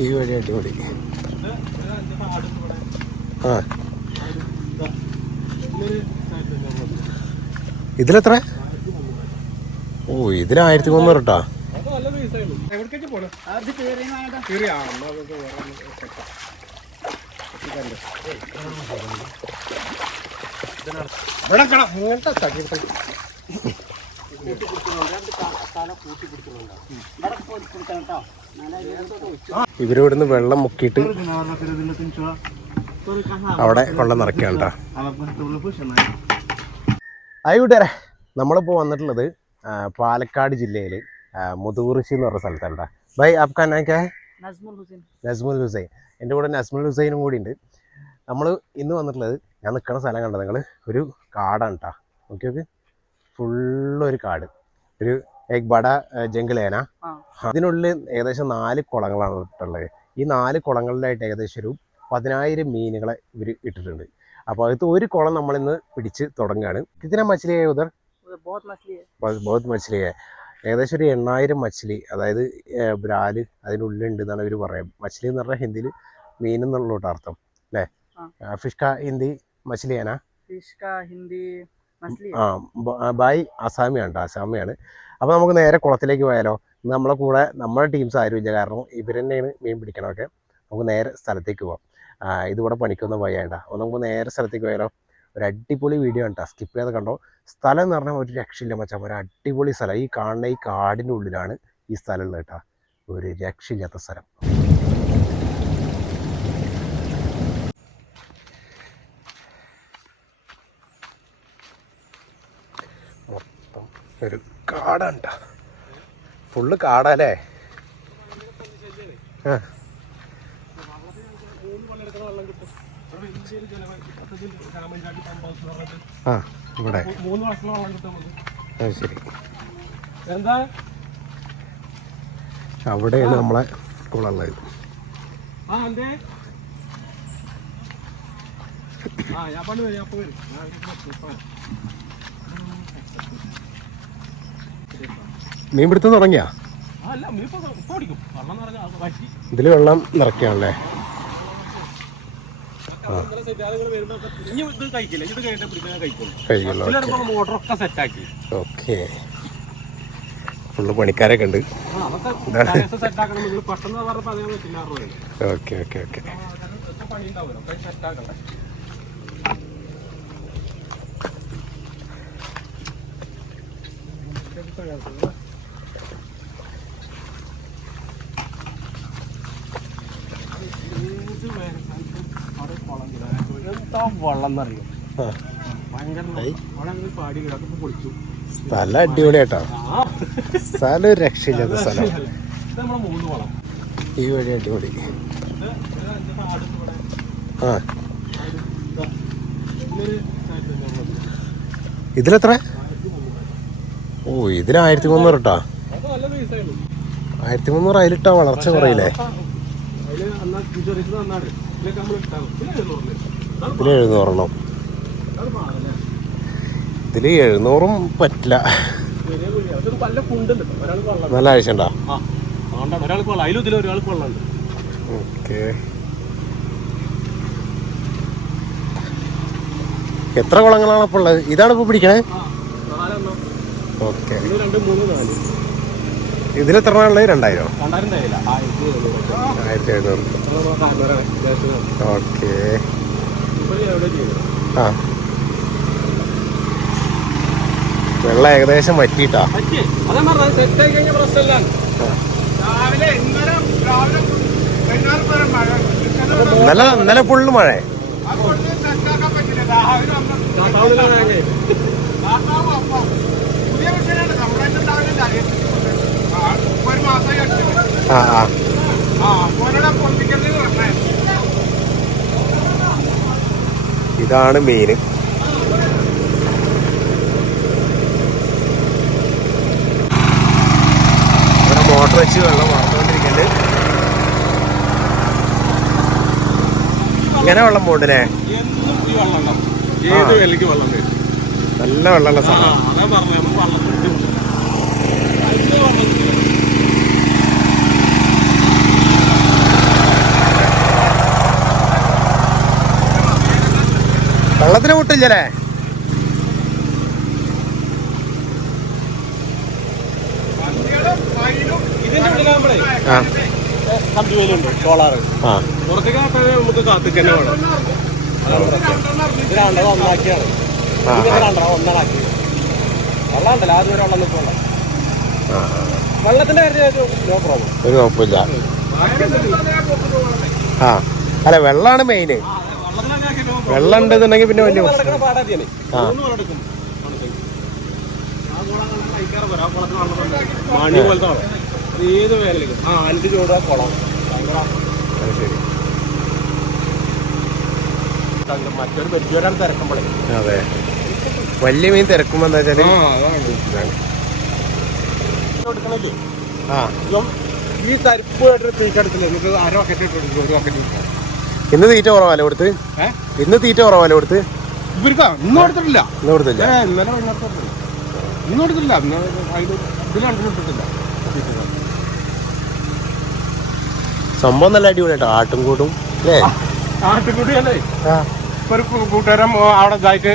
ഈ വഴി അടിപൊളി ആ. ഇതിലെത്ര? ഓ ഇതിന് ആയിരത്തി മുന്നൂറ് കേട്ടാ എവിടേക്ക് പോണു കൂട്ടി പിടിക്കുന്നുണ്ട് രണ്ട് കൂട്ടി ഇവരിവിടുന്ന് വെള്ളം മുക്കിയിട്ട് അവിടെ വെള്ളം നിറയ്ക്കുകയാണ് കേട്ടോ. ആയി നമ്മളിപ്പോൾ വന്നിട്ടുള്ളത് പാലക്കാട് ജില്ലയിൽ മുതുകുറിശി എന്ന് പറഞ്ഞ സ്ഥലത്താണ് ബൈ അഫ്ഖാനൊക്കെ നസ്മുൽ ഹുസൈൻ. എന്റെ കൂടെ നസ്മുൽ ഹുസൈനും കൂടി ഉണ്ട്. നമ്മൾ ഇന്ന് വന്നിട്ടുള്ളത് ഞാൻ നിൽക്കുന്ന സ്ഥലം കണ്ടത് നിങ്ങൾ ഒരു കാടാണ് കേട്ടോ. ഓക്കെ ഓക്കെ ഫുൾ ഉള്ള ഒരു കാട് ഒരു ബട ജംഗിളേന അതിനുള്ളിൽ ഏകദേശം നാല് കുളങ്ങളാണ് ഇട്ടുള്ളത് ഈ നാല് കുളങ്ങളിലായിട്ട് ഏകദേശം ഒരു പതിനായിരം മീനുകളെ ഇവർ ഇട്ടിട്ടുണ്ട്. അപ്പോൾ അകത്ത് ഒരു കുളം നമ്മളിന്ന് പിടിച്ച് തുടങ്ങുകയാണ് കിത്തിന മച്ചിലിയെ ഉദർ? ബോധ് മച്ചിലിയെ. ഏകദേശം ഒരു എണ്ണായിരം മച്ചിലി അതായത് ബ്രാൽ അതിനുള്ളിലുണ്ട് എന്നാണ് ഇവർ പറയാം. മച്ചിലി എന്ന് പറഞ്ഞാൽ ഹിന്ദിയിൽ മീൻ എന്നുള്ള അർത്ഥം. അല്ലേ? ഫിഷ്ക ഹിന്ദി മച്ചിലിയാനാ ഫിഷ്ക ഹിന്ദി ആ ബായ് അസാമിയാണ് കേട്ടോ അസാമിയാണ്. അപ്പോൾ നമുക്ക് നേരെ കുളത്തിലേക്ക് പോയാലോ? ഇന്ന് നമ്മളെ കൂടെ നമ്മുടെ ടീംസ് ആരും ഇല്ല. കാരണം ഇവർ തന്നെയാണ് മീൻ പിടിക്കണമൊക്കെ നമുക്ക് നേരെ സ്ഥലത്തേക്ക് പോവാം. ഇതിവിടെ പണിക്കൊന്നും പോയാണ്ട അപ്പോൾ നമുക്ക് നേരെ സ്ഥലത്തേക്ക് പോയാലോ? ഒരു അടിപൊളി വീഡിയോ ആണ് സ്കിപ്പ് ചെയ്യാതെ കണ്ടോ? സ്ഥലം എന്ന് പറഞ്ഞാൽ ഒരു രക്ഷയില്ല മച്ചാൻ ഒരു അടിപൊളി സ്ഥലം. ഈ കാണുന്ന ഈ കാടിന്റെ ഉള്ളിലാണ് ഈ സ്ഥലം ഉള്ളത് കേട്ടോ ഒരു രക്ഷയില്ലാത്ത സ്ഥലം. ഒരു കാടാണ്ട. ഫുള്ള് കാടല്ലേ? ആ. ആ ഇവിടെ. അത് ശരി. അവിടെയാണ് നമ്മളെ കുളമുള്ളത് ആ ഞാൻ പണ്ട് വരും അപ്പോൾ വരും. പിടിക്കാൻ പിടുത്തം തുടങ്ങിയാ ഇതിലെടുക്കുമ്പോ വെള്ളം സെറ്റാക്കി ഓക്കെ ഫുള്ള് പണിക്കാരൊക്കെ ഉണ്ട്. ഓക്കെ ഓക്കെ ഓക്കെ പണി ഉണ്ടാവുമല്ലോ ഒക്കെ സെറ്റാക്കണ്ടേ എന്താ വെള്ളം പൊളിച്ചു. സ്ഥലം അടിപൊളിയാട്ടോ. സ്ഥലം രക്ഷയില്ലാത്ത സ്ഥലം ഈ വഴി അടിപൊളി. ആ. ഇതിലെത്ര? ഓ ഇതിന് ആയിരത്തി മുന്നൂറ് ഇട്ടാ. ആയിരത്തി മുന്നൂറ് അതിലിട്ടാ വളർച്ച കുറയില്ലേ? ഇതിൽ എഴുന്നൂറെണ്ണം ഇതിൽ എഴുന്നൂറും പറ്റില്ല നല്ല ആവശ്യം ഉണ്ടോ ഓക്കെ എത്ര കുളങ്ങളാണ് ഇപ്പോൾ ഉള്ളത് ഇതാണ് ഇപ്പോൾ പിടിക്കണേ ഓക്കെ ഇതിൽ ഇതിലെത്ര ഉള്ളത് രണ്ടായിരം ആയിരത്തി എഴുന്നൂറ് ഓക്കെ ആ. വെള്ളം ഏകദേശം വറ്റിട്ടാ നല്ല നല്ല ഇന്നലെ ഇന്നലെ ഫുള്ള് മഴ. ആ ആ. ഇതാണ് മെയിൻ ഇവിടെ മോട്ടർ വെച്ച് വെള്ളം വാർത്തുകൊണ്ടിരിക്കുന്നുണ്ട്. ഇങ്ങനെ വെള്ളം പോണ്ടല്ലേ? നല്ല വെള്ളമുള്ള ആ സ്ഥലം അതാ പറഞ്ഞത് നമുക്ക് വെള്ളം കിട്ടും. അതിന്റെ വെള്ളം ഇതിന്റെ ഉള്ളിലാകുമ്പോഴേ ആ. സോളാറ് പുറത്തേക്ക് നമുക്ക് കാത്തിക്ക് തന്നെ വേണം. ഇത് ഒന്നാക്കിയാണ്. ആ, ഇത് രണ്ടോ ഒന്നാക്കി. വെള്ളം ഉണ്ടല്ലോ ആദ്യം വരെ വെള്ളം നിൽക്കുള്ള ആ, ആ. വെള്ളത്തിന്റെ കാര്യം നോ പ്രോബ്ലം ഒരു കുഴപ്പമില്ല. ആ. അല്ല വെള്ളമാണ് മെയിന് വെള്ളം ഉണ്ടെന്നുണ്ടെങ്കിൽ പിന്നെ വലിയ ആ. മണി പോലത്തെ ഏത് അഞ്ച് ചൂട് കുളം. അത് ശരി. തങ്കം. മറ്റൊരു പരിചയം തിരക്കുമ്പോഴേ അതെ. വലിയ മീൻ തിരക്കുമ്പോ എന്താ വെച്ചാൽ ഈ കരിപ്പായിട്ട് തീക്കെടുത്തില്ലേ നമുക്ക് അര ബക്കറ്റ് ഇട്ടു ഒരു ബക്കറ്റ് ഇന്ന് തീറ്റ കുറവാല കൊടുത്ത്? ഇന്ന് തീറ്റ കുറവാല കൊടുത്ത്? ഇവർക്കാ ഇന്നും കൊടുത്തിട്ടില്ല. ഇന്ന് കൊടുത്തില്ല. ഇന്നലെ കൊടുത്തില്ല ഇന്ന് ഇട്ടിട്ടില്ല. സംഭവം നല്ല അടിപൊളി കേട്ടോ ആട്ടും കൂട്ടും അല്ലേ? ആട്ടുകുടിയല്ലേ ആ. ഇപ്പൊ ഒരു കൂ- കൂട്ടുകാരൻ ഓ, അവിടെ ഇതായിട്ട്.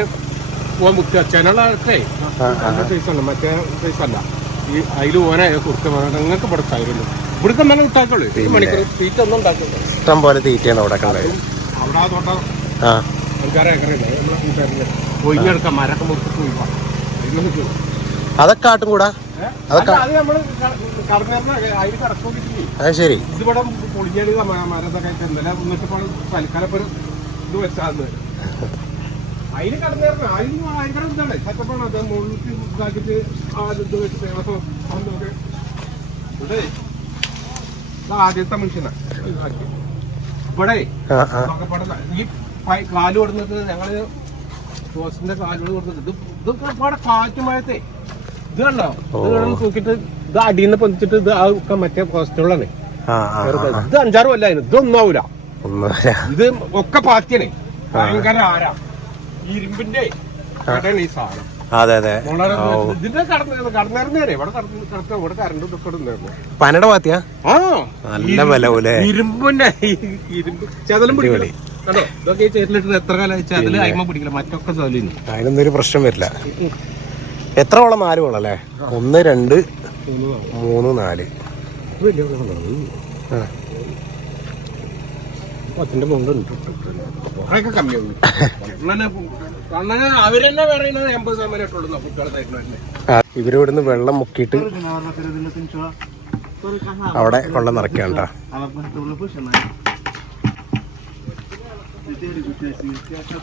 സൈസല്ല മറ്റേ സൈസല്ല ഈ അതിൽ ഓനെ കുറച്ച് നിങ്ങൾക്ക് ഇവിടെ ഇവിടുത്തെ തന്നെ ഉണ്ടാക്കുള്ളൂ. ഈ മണിക്കൂർ തീറ്റ ഒന്നും ഉണ്ടാക്കില്ല ഇഷ്ടം പോലെ തീറ്റയാണ് അവിടെ കണ്ടത് അവിടെ ആ തോട്ടം ആ. ഒഴിഞ്ഞെടുക്കാം മരൊക്കെ അതൊക്കെ ആട്ടും കൂടാ? അതൊക്കെ അത് ശരി. ഇതിവിടെ പൊളിഞ്ഞടി മരത്തൊക്കെ ആയിട്ട് ഇന്നലെ എന്നിട്ട് തൽക്കാലം ഒരു ഇത് വെച്ചാന്ന് അതിന് കടന്നേർന്ന അതിന് ഭയങ്കര ഇതാണ്. സെറ്റപ്പാണ് അത് മുകളിൽ ഇതാക്കിയിട്ട് ആ ഇത് വെച്ച് ഫേമസ് ഇവിടെ ആദ്യത്തെ മനുഷ്യനാ. ഇതാക്കി. ഇവിടെ ആ ആ. ഒക്കെ ഇവിടെ ഈ പൈ- കാൽ കൊടുത്തിട്ട് ഞങ്ങൾ ജോസിന്റെ കാലുകൾ കൊടുത്തിട്ട് ഇത് ഇവിടെ ഇത് കണ്ടോ? ഇത് വേണം തൂക്കിട്ട് ഇത് അടിയിൽ നിന്ന് പൊന്തിച്ചിട്ട് ഇത് ആ മറ്റേ ഹോസ്റ്റലാണ്. ഇത് അഞ്ചാറ് കൊല്ലായിരുന്നു ഇതൊന്നും ആവൂല. ഇത് ഒക്കെ പാത്തിയാണ്. ഭയങ്കര ആരാ? ഇരുമ്പിന്റെ കടയാണ് ഈ സാധനം. അതെ അതെ. പനട പനയുടെ ആ. നല്ല വില ഇരുമ്പിന്റെ ഈ ഇരുമ്പ് ചതലും ചതലിന് അതിനൊന്നും ഒരു പ്രശ്നം വരില്ല. എത്ര വളം നാല് വളം അല്ലേ ഒന്ന് രണ്ട് മൂന്ന് നാല്. ആ. പത്തിന്റെ മുണ്ടുണ്ട് കുറെയൊക്കെ കമ്മിയാവും കണ്ണനെ കണ്ണനെ അവരെന്നെ പറയുന്നത് എൺപത് ശതമാനം ഇട്ടുള്ളൂ കുട്ടികളെ തരുന്നതന്നെ ആ, ഇവർ ഇവിടുന്ന് വെള്ളം മുക്കിയിട്ട് അവിടെ കൊള്ള നിറയ്ക്കണ്ട.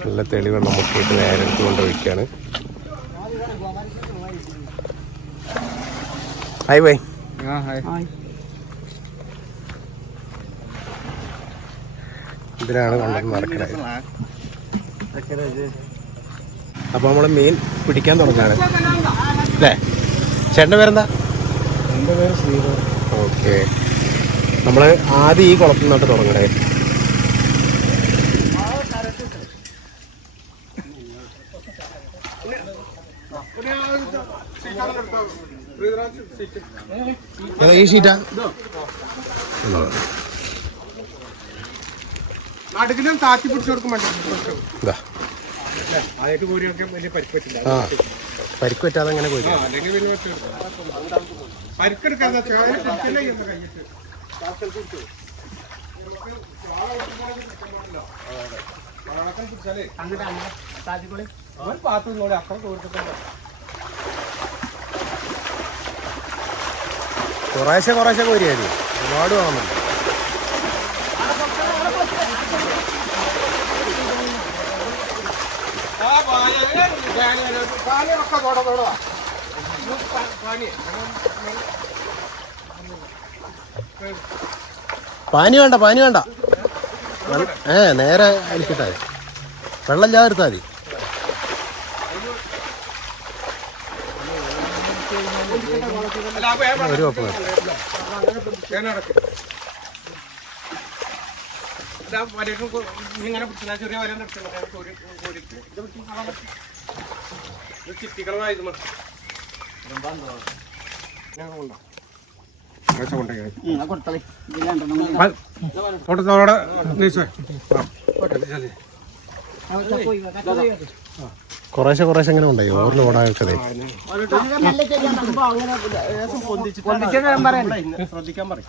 നല്ല തെളി വെള്ളം മുക്കിയിട്ട് നേരെ എടുത്ത് കൊണ്ട് ഒഴിക്കാണ് ഹായ് ബൈ ഇതിനാണ് കൊണ്ടുവന്ന് നടക്കുന്നത് അപ്പോൾ നമ്മൾ മീൻ പിടിക്കാൻ തുടങ്ങാണ്. അല്ലേ ചേട്ടന്റെ പേരെന്താ? എന്റെ പേര് ശ്രീധർ. ഓക്കെ. നമ്മൾ ആദ്യം ഈ കുളത്തിൽ നിന്നിട്ട് തുടങ്ങണേ. ഏതാ ഈ ഷീറ്റാ? നടുക്കിലും താത്തി പിടിച്ചു കൊടുക്കും വേണ്ട? ഇതാ ആദ്യമായിട്ട് കോരിയൊക്കെ വലിയ പരിക്ക് പറ്റില്ല. പരിക്ക് പറ്റാതെ അങ്ങനെ ആ, അല്ലെങ്കിൽ വലിയ കഴിഞ്ഞിട്ട് ഒരു പാത്രം നോടി അപ്പുറം തോർത്തിട്ടുണ്ട് കുറേശ്ശെ കുറേശ്ശെ കോരിയായിരുന്നു. ഒരുപാട് വേണമെന്നില്ല ആ പാനി പാനിയൊക്കെ തോട തോടാ പാനി വേണ്ട പാനി വേണ്ട. ഏ നേരെ അലിക്കട്ടെ വെള്ളം ചാർത്താ മതി. ഒരു കുഴപ്പം ഇങ്ങനെ ചെറിയ വര കൊണ്ടുപോയി തോട്ടത്തോടെ നീച്ചേ കുറേശ്ശെ കുറേശ്ശെ എങ്ങനെ ഉണ്ടായി ഓർന്ന് ഓടാക്കതേ ശ്രദ്ധിക്കാൻ പറയും.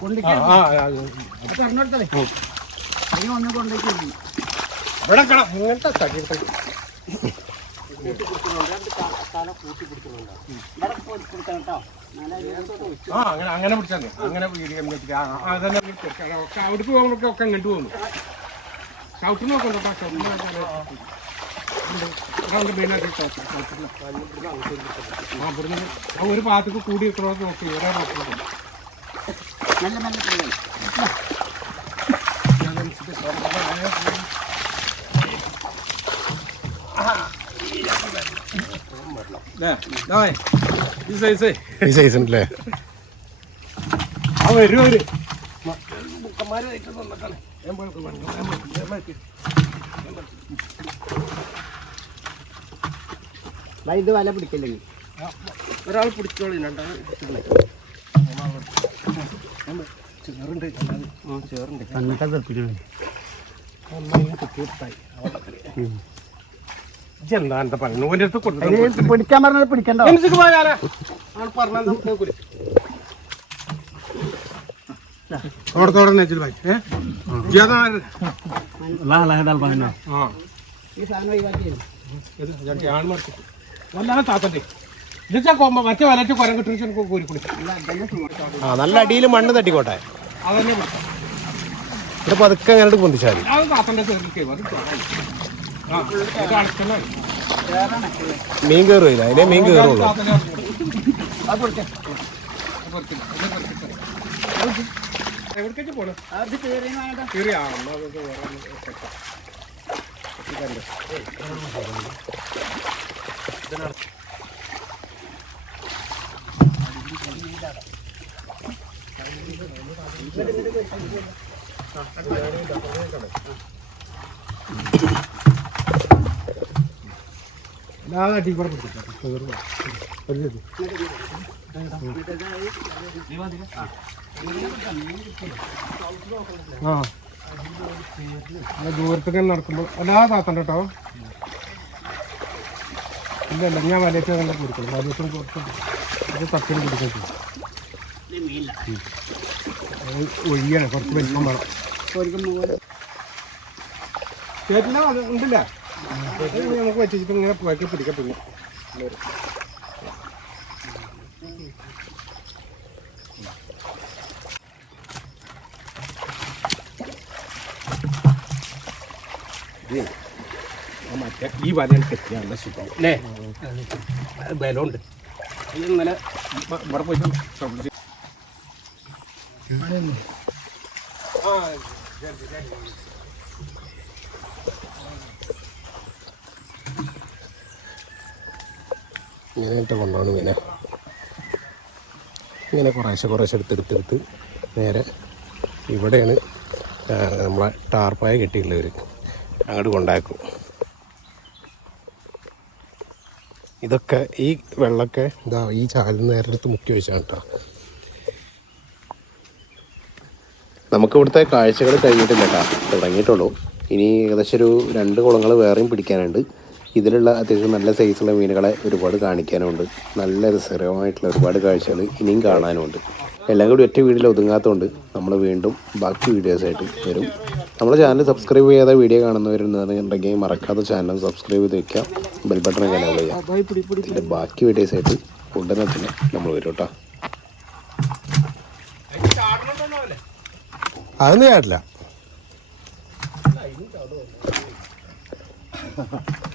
ആ രണ്ട്. കൂട്ടി. പിടിക്കുന്നുണ്ട് ആ അങ്ങനെ അങ്ങനെ പിടിച്ചാൽ മതി. അങ്ങനെ അതന്നെ അവിടേക്ക് പോകുമ്പോഴൊക്കെ ഒക്കെ ഇങ്ങോട്ട് പോകുന്നു. ഷൗട്ട് നോക്കണ്ടോ മെയിനായിട്ട് ഷൗട്ട് ആ ഇവിടുന്ന് ആ ഒരു ഭാഗത്തേക്ക് കൂടി നിൽക്കണോ നോക്കി. വേറെ നോക്കുന്നു നല്ല സൈസ് ഈ സൈസ് ഉണ്ടല്ലേ? ആ വരും അവർ ഇത് വല പിടിക്കില്ലെങ്കിൽ ഒരാൾ പിടിച്ചോളി ചേറുണ്ട്. എന്റെ പണി ഓന്റെ അടുത്ത് കൊടുത്തു പിടിക്കാൻ പറഞ്ഞത് പിടിക്കണ്ടോ? വല്ലാതെ താത്തണ്ടേ. ഇതാ കൊമ്പ മറ്റേ വലറ്റ് കുരം ആ നല്ല അടിയിൽ മണ്ണ് തട്ടിക്കോട്ടെ. അതന്നെ ഇവിടെ പതുക്കെ അങ്ങനെ പൊന്തിച്ചാൽ മതി. അത് അത് മീൻ കയറില്ല അതിനെ മീൻ കയറുള്ളൂ എവിടേക്ക് പോണോ അത് കയറി വേണ്ട കയറി ആ എന്നാ നമുക്ക് വേറെ ഒന്ന് സെറ്റാക്കാം. ഇതല്ലേ. ഇതാ അടി കൂടെ പിടിച്ചിട്ടോ. കയറുക. ഒരു ഇത്. ആ അത് ദൂരത്തേക്ക് നടക്കുമ്പോൾ എല്ലാ താത്തണ്ട കേട്ടോ ഇല്ല ഇല്ല ഞാൻ വലിയ കൊടുക്കണം വലയത്തിന് കുറച്ച് തട്ടിന് അത് ഒഴിയാണ് കുറച്ച് വലിപ്പം വേണം ഉണ്ടല്ല നമുക്ക് വെച്ചിട്ട് ഇങ്ങനെ പോയൊക്കെ പിടിക്കാം പിന്നെ ആ മറ്റേ ഈ വലയാണ് കെട്ടിയ നല്ല സുഖം അല്ലേ ബലമുണ്ട് ഇന്നലെ ഇവിടെ പോയിട്ട് ശ്രമിച്ചു ആ ഇങ്ങനെ ഇട്ട് കൊണ്ടാണ് ഇങ്ങനെ. ഇങ്ങനെ കുറേശ്ശെ കുറേശ്ശെ എടുത്തെടുത്തെടുത്ത് നേരെ ഇവിടെയാണ് നമ്മളെ ടാർപ്പായ കെട്ടിയിട്ടുള്ളവർ അങ്ങോട്ട് കൊണ്ടാക്കും. ഇതൊക്കെ ഈ വെള്ളമൊക്കെ ഇതാ ഈ ചാലിന് നേരെ എടുത്ത് മുക്കി വെച്ചാണ് കേട്ടോ. നമുക്ക് ഇവിടുത്തെ കാഴ്ചകൾ കഴിഞ്ഞിട്ടില്ല കേട്ടോ. തുടങ്ങിയിട്ടുള്ളൂ. ഇനി ഏകദേശം ഒരു രണ്ട് കുളങ്ങൾ വേറെയും പിടിക്കാനുണ്ട്. ഇതിലുള്ള അത്യാവശ്യം നല്ല സൈസുള്ള മീനുകളെ ഒരുപാട് കാണിക്കാനുണ്ട്. നല്ല രസകരമായിട്ടുള്ള ഒരുപാട് കാഴ്ചകൾ ഇനിയും കാണാനുമുണ്ട് എല്ലാം കൂടി ഒറ്റ വീഡിയോയിൽ ഒതുങ്ങാത്തതുകൊണ്ട് നമ്മൾ വീണ്ടും ബാക്കി വീഡിയോസായിട്ട് വരും. നമ്മുടെ ചാനൽ സബ്സ്ക്രൈബ് ചെയ്യാതെ വീഡിയോ കാണുന്നവരുണ്ടെന്നുണ്ടെങ്കിൽ മറക്കാതെ ചാനൽ സബ്സ്ക്രൈബ് ചെയ്ത് വെക്കാം ബെൽ ബട്ടൺ എനേബിൾ ചെയ്യാം ഇതിന്റെ ബാക്കി വീഡിയോസായിട്ട് ഉടനെ തന്നെ നമ്മൾ വരും കേട്ടോ. അതൊന്നും ചാടില്ല